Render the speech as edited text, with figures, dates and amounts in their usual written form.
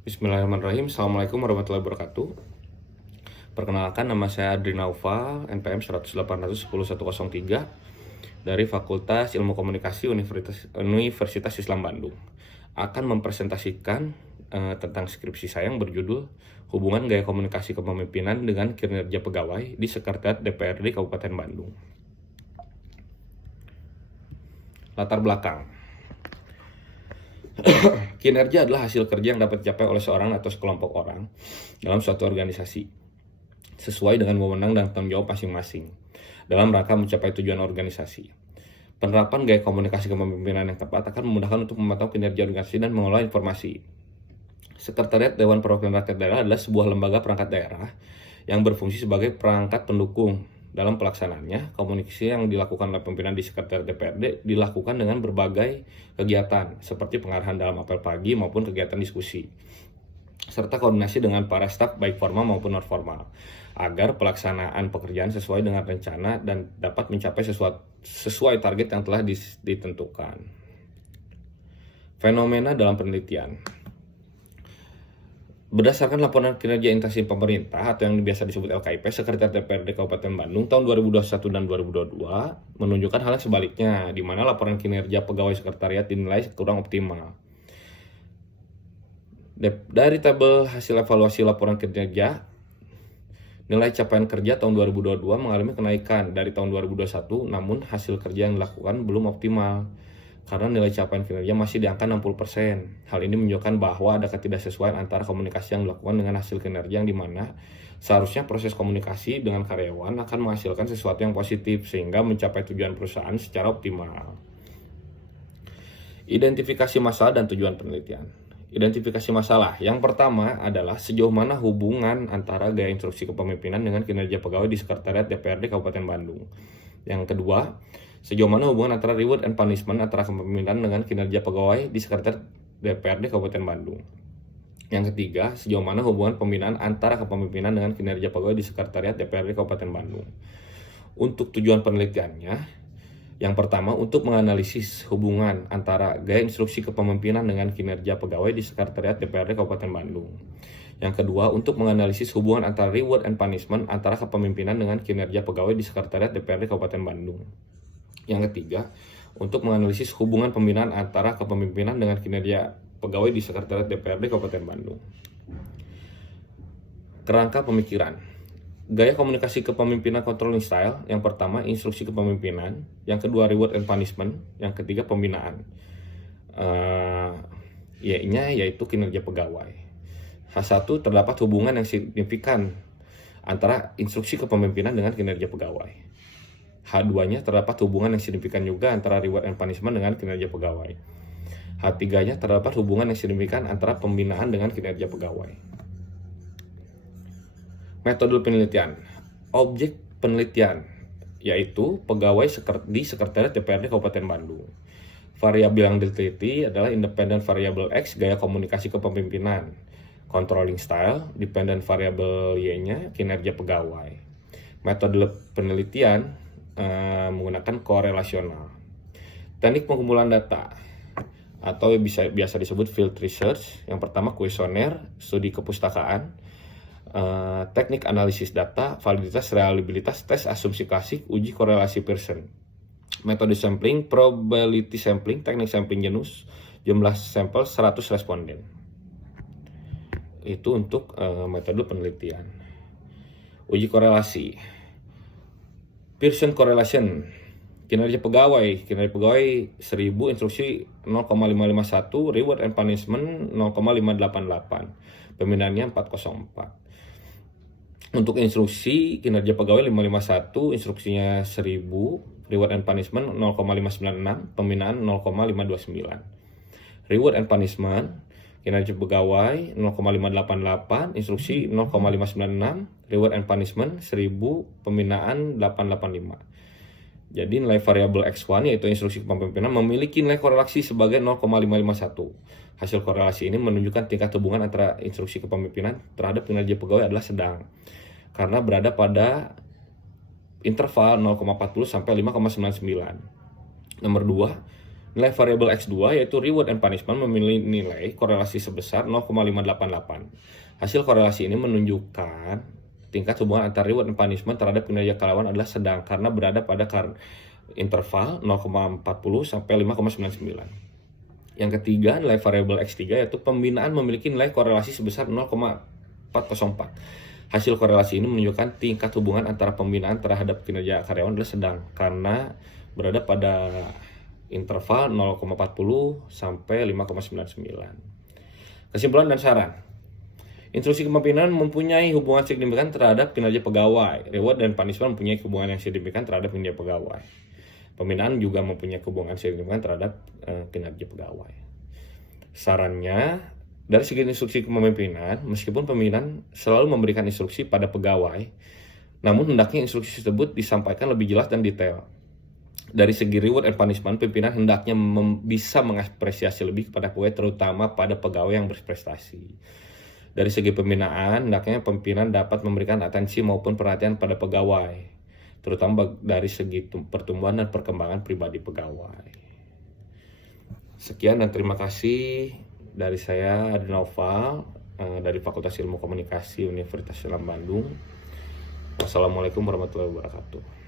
Bismillahirrahmanirrahim. Assalamualaikum warahmatullahi wabarakatuh. Perkenalkan, nama saya Adri Naufal, NPM 108-10103 dari Fakultas Ilmu Komunikasi Universitas Islam Bandung. Akan mempresentasikan tentang skripsi saya yang berjudul Hubungan Gaya Komunikasi Kepemimpinan dengan Kinerja Pegawai di Sekretariat DPRD Kabupaten Bandung. Latar belakang. Kinerja adalah hasil kerja yang dapat dicapai oleh seorang atau sekelompok orang dalam suatu organisasi sesuai dengan wewenang dan tanggung jawab masing-masing dalam rangka mencapai tujuan organisasi. Penerapan gaya komunikasi kepemimpinan yang tepat akan memudahkan untuk memantau kinerja organisasi dan mengelola informasi. Sekretariat Dewan Perwakilan Rakyat Daerah adalah sebuah lembaga perangkat daerah yang berfungsi sebagai perangkat pendukung. Dalam pelaksanaannya, komunikasi yang dilakukan oleh pimpinan di Sekretariat DPRD dilakukan dengan berbagai kegiatan, seperti pengarahan dalam apel pagi maupun kegiatan diskusi, serta koordinasi dengan para staf baik formal maupun non-formal, agar pelaksanaan pekerjaan sesuai dengan rencana dan dapat mencapai sesuai target yang telah ditentukan. Fenomena dalam penelitian. Berdasarkan laporan kinerja instansi pemerintah atau yang biasa disebut LKIP, Sekretariat DPRD Kabupaten Bandung tahun 2021 dan 2022 menunjukkan hal yang sebaliknya, di mana laporan kinerja pegawai sekretariat dinilai kurang optimal. Dari tabel hasil evaluasi laporan kinerja, nilai capaian kerja tahun 2022 mengalami kenaikan dari tahun 2021, namun hasil kerja yang dilakukan belum optimal karena nilai capaian kinerja masih di angka 60%. Hal ini menunjukkan bahwa ada ketidaksesuaian antara komunikasi yang dilakukan dengan hasil kinerja, yang dimana seharusnya proses komunikasi dengan karyawan akan menghasilkan sesuatu yang positif sehingga mencapai tujuan perusahaan secara optimal. Identifikasi masalah dan tujuan penelitian. Identifikasi masalah. Yang pertama adalah sejauh mana hubungan antara gaya instruksi kepemimpinan dengan kinerja pegawai di Sekretariat DPRD Kabupaten Bandung. Yang kedua, sejauh mana hubungan antara reward and punishment antara kepemimpinan dengan kinerja pegawai di Sekretariat DPRD Kabupaten Bandung. Yang ketiga, sejauh mana hubungan pembinaan antara kepemimpinan dengan kinerja pegawai di Sekretariat DPRD Kabupaten Bandung. Untuk tujuan penelitiannya, yang pertama, untuk menganalisis hubungan antara gaya instruksi kepemimpinan dengan kinerja pegawai di Sekretariat DPRD Kabupaten Bandung. Yang kedua, untuk menganalisis hubungan antara reward and punishment antara kepemimpinan dengan kinerja pegawai di Sekretariat DPRD Kabupaten Bandung. Yang ketiga, untuk menganalisis hubungan pembinaan antara kepemimpinan dengan kinerja pegawai di Sekretariat DPRD Kabupaten Bandung. Kerangka pemikiran. Gaya komunikasi kepemimpinan controlling style. Yang pertama, instruksi kepemimpinan. Yang kedua, reward and punishment. Yang ketiga, pembinaan. Yaitu kinerja pegawai. H1, terdapat hubungan yang signifikan antara instruksi kepemimpinan dengan kinerja pegawai. H2-nya, terdapat hubungan yang signifikan juga antara reward and punishment dengan kinerja pegawai. H3-nya, terdapat hubungan yang signifikan antara pembinaan dengan kinerja pegawai. Metode penelitian. Objek penelitian yaitu pegawai di Sekretariat DPRD Kabupaten Bandung. Variabel yang diteliti adalah independent variable X, gaya komunikasi kepemimpinan, controlling style, dependent variable Y-nya, kinerja pegawai. Metode penelitian menggunakan korelasional. Teknik pengumpulan data atau biasa disebut field research. Yang pertama, kuesioner, studi kepustakaan, teknik analisis data, validitas, reliabilitas, tes asumsi klasik, uji korelasi Pearson. Metode sampling, probability sampling, teknik sampling genus, jumlah sampel 100 responden. Itu untuk metode penelitian. Uji korelasi. Pearson correlation. Kinerja pegawai 1000, instruksi 0,551, reward and punishment 0,588. Pembinaannya 404. Untuk instruksi kinerja pegawai 551, instruksinya 1000, reward and punishment 0,596, pembinaan 0,529. Reward and punishment kinerja pegawai 0,588, instruksi 0,596, reward and punishment 1000, pembinaan 885. Jadi nilai variabel X1 yaitu instruksi kepemimpinan memiliki nilai korelasi sebagai 0,551. Hasil korelasi ini menunjukkan tingkat hubungan antara instruksi kepemimpinan terhadap kinerja pegawai adalah sedang, karena berada pada interval 0,40 sampai 5,99. Nomor 2, Nilai variabel X2 yaitu reward and punishment memiliki nilai korelasi sebesar 0,588. Hasil korelasi ini menunjukkan tingkat hubungan antara reward and punishment terhadap kinerja karyawan adalah sedang karena berada pada interval 0,40 sampai 5,99. Yang ketiga, nilai variabel X3 yaitu pembinaan memiliki nilai korelasi sebesar 0,404. Hasil korelasi ini menunjukkan tingkat hubungan antara pembinaan terhadap kinerja karyawan adalah sedang karena berada pada interval 0,40 sampai 5,99. Kesimpulan dan saran. Instruksi kepemimpinan mempunyai hubungan signifikan terhadap kinerja pegawai. Reward dan punishment mempunyai hubungan yang signifikan terhadap kinerja pegawai. Pembinaan juga mempunyai hubungan signifikan terhadap kinerja pegawai. Sarannya, dari segi instruksi kepemimpinan, meskipun pembinaan selalu memberikan instruksi pada pegawai, namun hendaknya instruksi tersebut disampaikan lebih jelas dan detail. Dari segi reward and punishment, pimpinan hendaknya bisa mengapresiasi lebih kepada pegawai, terutama pada pegawai yang berprestasi. Dari segi pembinaan, hendaknya pimpinan dapat memberikan atensi maupun perhatian pada pegawai, terutama dari segi pertumbuhan dan perkembangan pribadi pegawai. Sekian dan terima kasih dari saya, Adi Naufal, dari Fakultas Ilmu Komunikasi Universitas Islam Bandung. Wassalamualaikum warahmatullahi wabarakatuh.